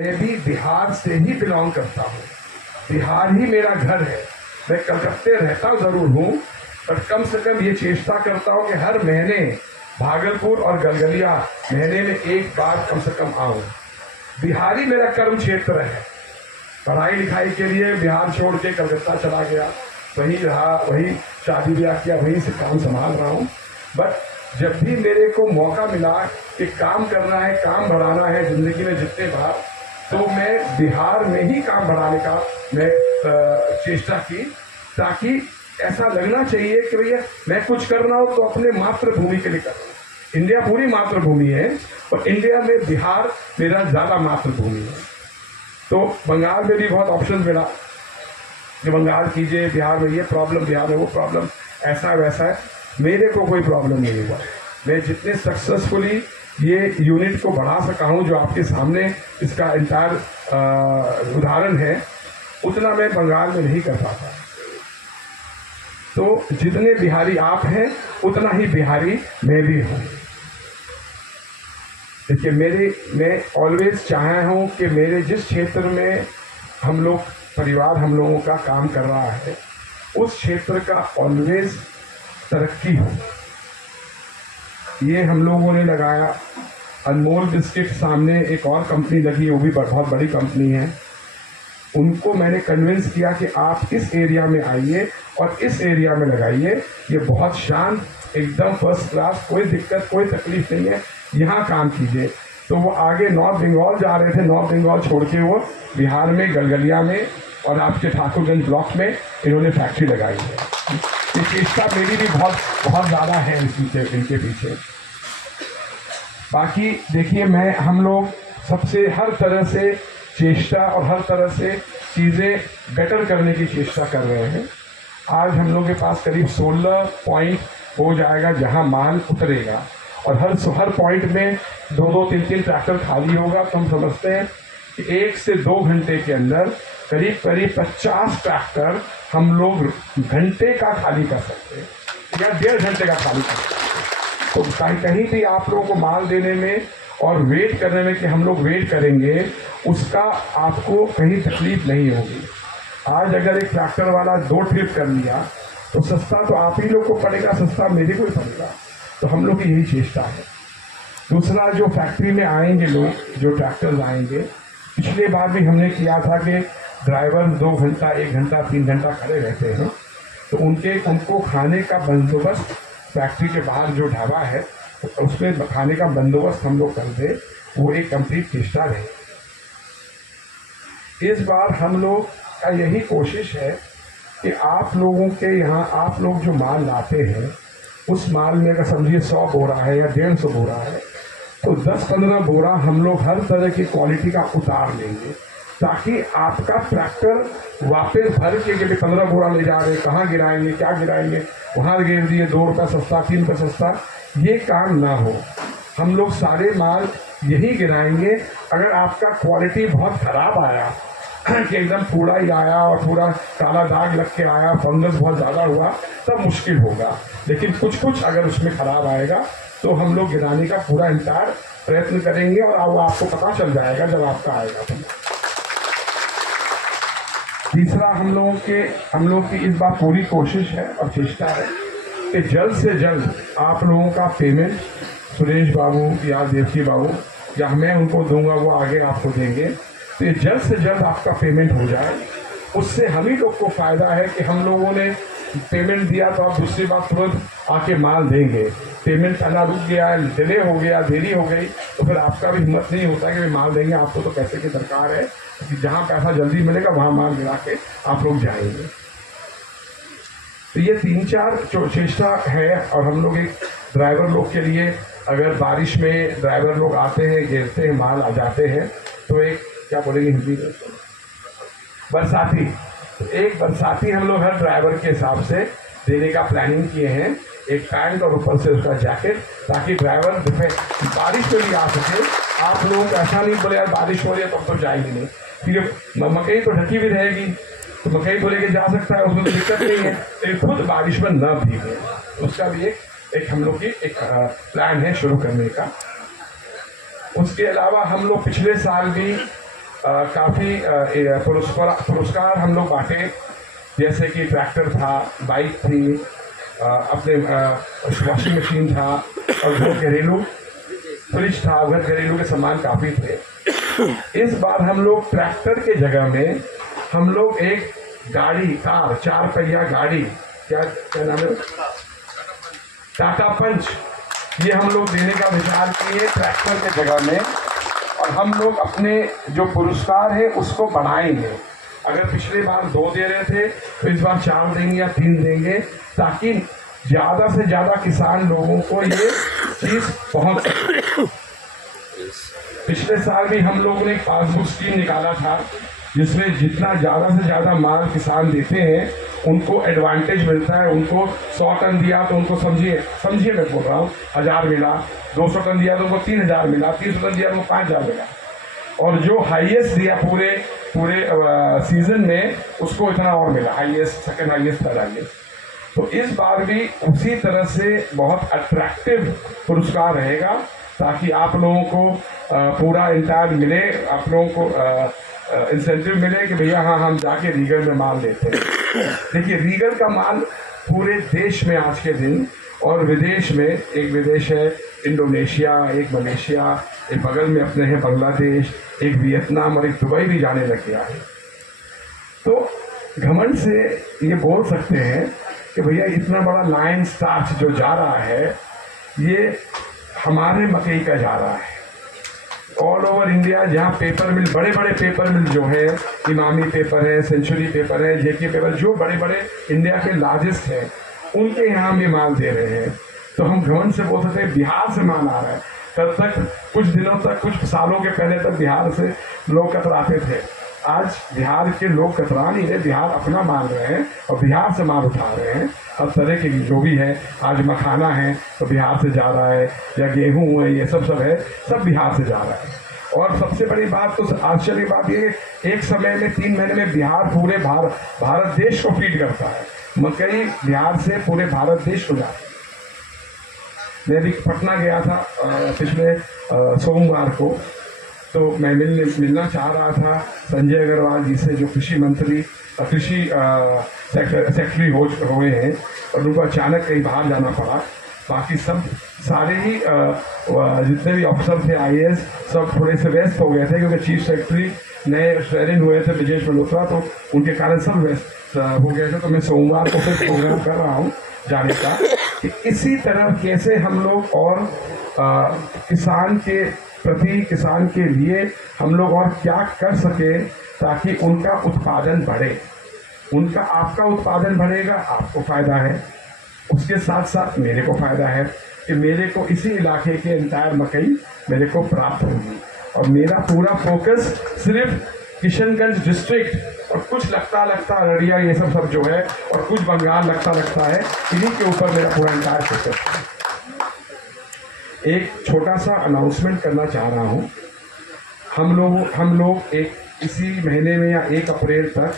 मैं भी बिहार से ही बिलोंग करता हूँ, बिहार ही मेरा घर है। मैं कलकत्ते रहता ज़रूर हूँ, पर कम से कम ये चेष्टा करता हूँ कि हर महीने भागलपुर और गलगलिया महीने में एक बार कम से कम आऊँ। बिहारी मेरा कर्म क्षेत्र है। पढ़ाई लिखाई के लिए बिहार छोड़ के कलकत्ता चला गया, वहीं रहा, वहीं शादी ब्याह किया, वहीं से काम संभाल रहा हूँ। बट जब भी मेरे को मौका मिला कि काम करना है, काम बढ़ाना है ज़िंदगी में जितने बार, तो मैं बिहार में ही काम बढ़ाने का मैं चेष्टा की, ताकि ऐसा लगना चाहिए कि भैया मैं कुछ करना हो तो अपने मातृभूमि के लिए करना। इंडिया पूरी मातृभूमि है और इंडिया में बिहार मेरा ज़्यादा मातृभूमि है। तो बंगाल में भी बहुत ऑप्शन मिला कि बंगाल कीजिए, बिहार में ये प्रॉब्लम, बिहार में वो प्रॉब्लम, ऐसा वैसा है। मेरे को कोई प्रॉब्लम नहीं हुआ। मैं जितने सक्सेसफुली ये यूनिट को बढ़ा सका हूँ, जो आपके सामने इसका इंटायर उदाहरण है, उतना मैं बंगाल में नहीं कर पाता। तो जितने बिहारी आप हैं उतना ही बिहारी मैं भी हूँ। देखिए, मैं ऑलवेज चाहा हूँ कि मेरे जिस क्षेत्र में हम लोग परिवार हम लोगों का काम कर रहा है, उस क्षेत्र का ऑलवेज तरक्की हो। ये हम लोगों ने लगाया। अनमोल बिस्किट सामने एक और कंपनी लगी, वो भी बहुत बड़ी कंपनी है। उनको मैंने कन्विंस किया कि आप इस एरिया में आइए और इस एरिया में लगाइए, ये बहुत शांत, एकदम फर्स्ट क्लास, कोई दिक्कत कोई तकलीफ नहीं है, यहाँ काम कीजिए। तो वो आगे नॉर्थ बंगाल जा रहे थे, नॉर्थ बंगाल छोड़ के वो बिहार में गलगलिया में और आपके ठाकुरगंज ब्लॉक में इन्होंने फैक्ट्री लगाई है। ये चेष्टा मेरी भी बहुत ज़्यादा है इनके पीछे। बाकी देखिए, हम लोग सबसे हर तरह से चेष्टा और हर तरह से चीज़ें बेटर करने की चेष्टा कर रहे हैं। आज हम लोग के पास करीब 16 पॉइंट हो जाएगा जहां माल उतरेगा, और हर पॉइंट में 2-2, 3-3 ट्रैक्टर खाली होगा। तो हम समझते हैं कि 1 से 2 घंटे के अंदर करीब 50 ट्रैक्टर हम लोग घंटे का खाली कर सकते हैं, या 1.5 घंटे का खाली कर सकते हैं। तो कहीं भी आप लोगों को माल देने में और वेट करने में कि हम लोग वेट करेंगे, उसका आपको कहीं तकलीफ नहीं होगी। आज अगर एक ट्रैक्टर वाला 2 ट्रिप कर लिया तो सस्ता तो आप ही लोग को पड़ेगा, सस्ता मेरे को ही पड़ेगा। तो हम लोग की यही चेष्टा है। दूसरा, जो फैक्ट्री में आएंगे लोग, जो ट्रैक्टर आएंगे, पिछले बार भी हमने किया था कि ड्राइवर 2 घंटा, 1 घंटा, 3 घंटा खड़े रहते हैं, तो उनको खाने का बंदोबस्त फैक्ट्री के बाहर जो ढाबा है उसमें खाने का बंदोबस्त हम लोग कर दे, वो एक कंप्लीट चेष्टा रहे। इस बार हम लोग का यही कोशिश है कि आप लोगों के यहाँ आप लोग जो माल लाते हैं, उस माल में अगर समझिए 100 बोरा है या 150 बोरा है, तो 10-15 बोरा हम लोग हर तरह की क्वालिटी का उतार लेंगे, ताकि आपका ट्रैक्टर वापस भर के 15 बोरा ले जा रहे, कहाँ गिराएंगे, क्या गिराएंगे, वहाँ गिर दिए 2 रुपये सस्ता, 3 रुपये सस्ता, ये काम ना हो। हम लोग सारे माल यही गिराएंगे। अगर आपका क्वालिटी बहुत ख़राब आया कि एकदम पूरा ही आया और पूरा काला दाग लग के आया, फंगस बहुत ज़्यादा हुआ, तब मुश्किल होगा। लेकिन कुछ अगर उसमें ख़राब आएगा तो हम लोग गिराने का पूरा इंतजार प्रयत्न करेंगे, और वो आपको पता चल जाएगा जब आपका आएगा। तीसरा, हम लोग की इस बार पूरी कोशिश है और चेष्टा है कि जल्द से जल्द आप लोगों का पेमेंट सुरेश बाबू या देवकी बाबू, या मैं उनको दूंगा, वो आगे आपको देंगे, तो ये जल्द से जल्द आपका पेमेंट हो जाए। उससे हम ही लोग को फ़ायदा है कि हम लोगों ने पेमेंट दिया तो आप दूसरी बार तुरंत आके माल देंगे। पेमेंट पहला रुक गया, डिले हो गया, देरी हो गई, तो फिर आपका भी हिम्मत नहीं होता कि माल देंगे। आपको तो पैसे की दरकार है कि जहाँ पैसा जल्दी मिलेगा वहाँ माल गिरा के आप लोग जाएंगे। तो ये 3-4 चेष्टा है। और हम लोग एक ड्राइवर लोग के लिए, अगर बारिश में ड्राइवर लोग आते हैं, गिरते हैं, माल आ जाते हैं, तो एक क्या बोलेंगे हिंदी में, बरसाती, तो एक बरसाती हम लोग हर ड्राइवर के हिसाब से देने का प्लानिंग किए हैं। एक पैंट और ऊपर से उसका जैकेट, ताकि ड्राइवर बारिश में भी आ सके। आप लोग ऐसा नहीं बोले यार बारिश हो रही है तब तो जाएंगे नहीं, क्योंकि मकई तो ढकी भी रहेगी, तो मकई को लेके जा सकता है, उसमें तो दिक्कत नहीं है, लेकिन खुद बारिश में न भीगे। उसका भी एक हम लोग की एक प्लान है शुरू करने का। उसके अलावा हम लोग पिछले साल भी काफ़ी पुरस्कार हम लोग बांटे, जैसे कि ट्रैक्टर था, बाइक थी, अपने वॉशिंग मशीन था, और घर घरेलू फ्रिज था, घर घरेलू के सामान काफ़ी थे। इस बार हम लोग ट्रैक्टर के जगह में हम लोग एक गाड़ी, कार, 4 पहिया गाड़ी, क्या नाम है, टाटा पंच, ये हम लोग देने का विचार किए ट्रैक्टर के जगह में। और हम लोग अपने जो पुरस्कार है उसको बढ़ाएंगे। अगर पिछले बार 2 दे रहे थे तो इस बार 4 देंगे या 3 देंगे, ताकि ज़्यादा से ज़्यादा किसान लोगों को ये चीज़ पहुंच सके। पिछले साल भी हम लोगों ने एक पासबुक स्कीम निकाला था, जिसमें जितना ज़्यादा से ज़्यादा माल किसान देते हैं उनको एडवांटेज मिलता है। उनको 100 टन दिया तो उनको समझिए मैं बोल रहा हूँ 1000 मिला, 200 टन दिया तो उनको 3000 मिला, 300 टन दिया तो उनको 5000 मिला, और जो हाईएस्ट दिया पूरे सीजन में उसको इतना और मिला, highest, second highest, third highest. तो इस बार भी उसी तरह से बहुत अट्रैक्टिव पुरस्कार रहेगा, ताकि आप लोगों को पूरा इंटायर मिले, आप लोगों को इंसेंटिव मिले कि भैया हाँ हम जाके रीगल में माल लेते हैं। देखिए, रीगल का माल पूरे देश में आज के दिन, और विदेश में, एक विदेश है इंडोनेशिया, एक मलेशिया, एक बगल में अपने है बांग्लादेश, एक वियतनाम और एक दुबई भी जाने लग गया है। तो घमंड से ये बोल सकते हैं कि भैया इतना बड़ा लाइन स्टार्च जो जा रहा है, ये हमारे मकई का जा रहा है। ऑल ओवर इंडिया जहाँ पेपर मिल, बड़े बड़े पेपर मिल जो है, इमामी पेपर है, सेंचुरी पेपर है, जेके पेपर, जो बड़े बड़े इंडिया के लार्जेस्ट हैं, उनके यहाँ भी माल दे रहे हैं। तो हम घमंड से बोल सकते हैं बिहार से माल आ रहा है। कल तक, कुछ दिनों तक, कुछ सालों के पहले तक बिहार से लोग कतराते थे। आज बिहार के लोग कतरा नहीं रहे, बिहार अपना मान रहे हैं और बिहार से माल उठा रहे हैं। हर तरह के जो भी है, आज मखाना है तो बिहार से जा रहा है, या गेहूँ है, ये सब है, सब बिहार से जा रहा है। और सबसे बड़ी बात तो आश्चर्य बात ये, एक समय में 3 महीने में बिहार पूरे भारत देश को फीड करता है। मकई बिहार से पूरे भारत देश को जाता है। मैं भी पटना गया था पिछले सोमवार को, तो मैं मिलना चाह रहा था संजय अग्रवाल जी से, जो कृषि मंत्री, कृषि सेक्रेटरी हुए हैं, और उनको अचानक कहीं बाहर जाना पड़ा। बाकी सारे ही जितने भी अफसर थे, IAS, सब थोड़े से व्यस्त हो गए थे, क्योंकि चीफ सेक्रेटरी नए स्वेरिंग हुए थे ब्रजेश मल्होत्रा, तो उनके कारण सब व्यस्त हो गए थे। तो मैं सोमवार को फिर प्रोग्राम कर रहा हूँ जाने का, कि इसी तरह कैसे हम लोग और किसान के प्रति, किसान के लिए हम लोग और क्या कर सके, ताकि उनका उत्पादन बढ़े। उनका, आपका उत्पादन बढ़ेगा, आपको फायदा है, उसके साथ साथ मेरे को फायदा है कि मेरे को इसी इलाके के एंटायर मकई मेरे को प्राप्त होगी। और मेरा पूरा फोकस सिर्फ किशनगंज डिस्ट्रिक्ट, और कुछ लगता अररिया, ये सब जो है, और कुछ बंगाल लगता है, इन्हीं के ऊपर मेरा पूरा एंटायर फोकस है। एक छोटा सा अनाउंसमेंट करना चाह रहा हूँ। हम लोग एक इसी महीने में या 1 अप्रैल तक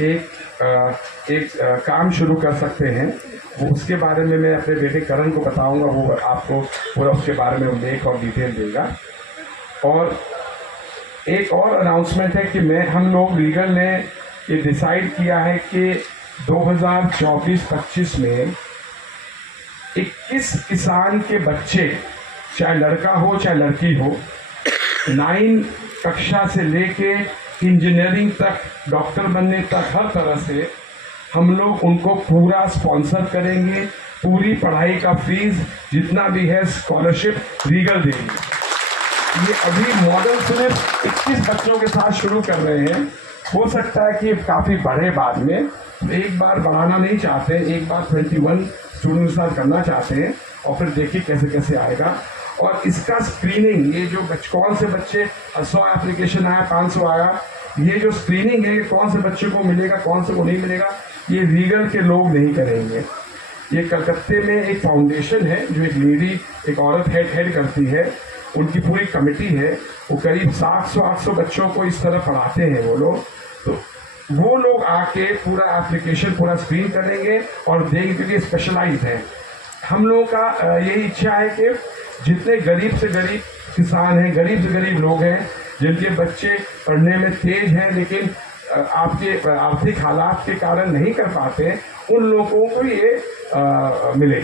एक काम शुरू कर सकते हैं। वो उसके बारे में मैं अपने बेटे करण को बताऊंगा, वो आपको पूरा उसके बारे में उल्लेख और डिटेल देगा। और एक और अनाउंसमेंट है कि हम लोग रीगल ने ये डिसाइड किया है कि 2024-25 में 21 किसान के बच्चे, चाहे लड़का हो चाहे लड़की हो, 9 कक्षा से लेके इंजीनियरिंग तक, डॉक्टर बनने तक, हर तरह से हम लोग उनको पूरा स्पॉन्सर करेंगे। पूरी पढ़ाई का फीस जितना भी है स्कॉलरशिप रीगल देगी। ये अभी मॉडल सिर्फ 21 बच्चों के साथ शुरू कर रहे हैं। हो सकता है कि काफ़ी बढ़े बाद में, एक बार बढ़ाना नहीं चाहते, एक बार 21 स्टूडेंट के साथ करना चाहते हैं, और फिर देखिए कैसे कैसे आएगा। और इसका स्क्रीनिंग, ये जो कौन से बच्चे, 100 एप्लीकेशन आया, 500 आया, ये जो स्क्रीनिंग है, कौन से बच्चे को मिलेगा, कौन से को नहीं मिलेगा, ये रीगल के लोग नहीं करेंगे। ये कलकत्ते में एक फाउंडेशन है, जो एक लेडी, एक औरत हेड करती है, उनकी पूरी कमेटी है। वो करीब 700-800 बच्चों को इस तरह पढ़ाते हैं वो लोग। तो वो लोग आके पूरा एप्लीकेशन पूरा स्क्रीन करेंगे और देंगे, क्योंकि स्पेशलाइज है। हम लोगों का यही इच्छा है कि जितने गरीब से गरीब किसान हैं, गरीब से गरीब लोग हैं, जिनके बच्चे पढ़ने में तेज हैं लेकिन आपके आर्थिक हालात के कारण नहीं कर पाते, उन लोगों को ये मिले।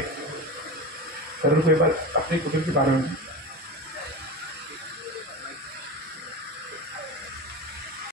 सर कोई बात अपने कुटुंब के बारे में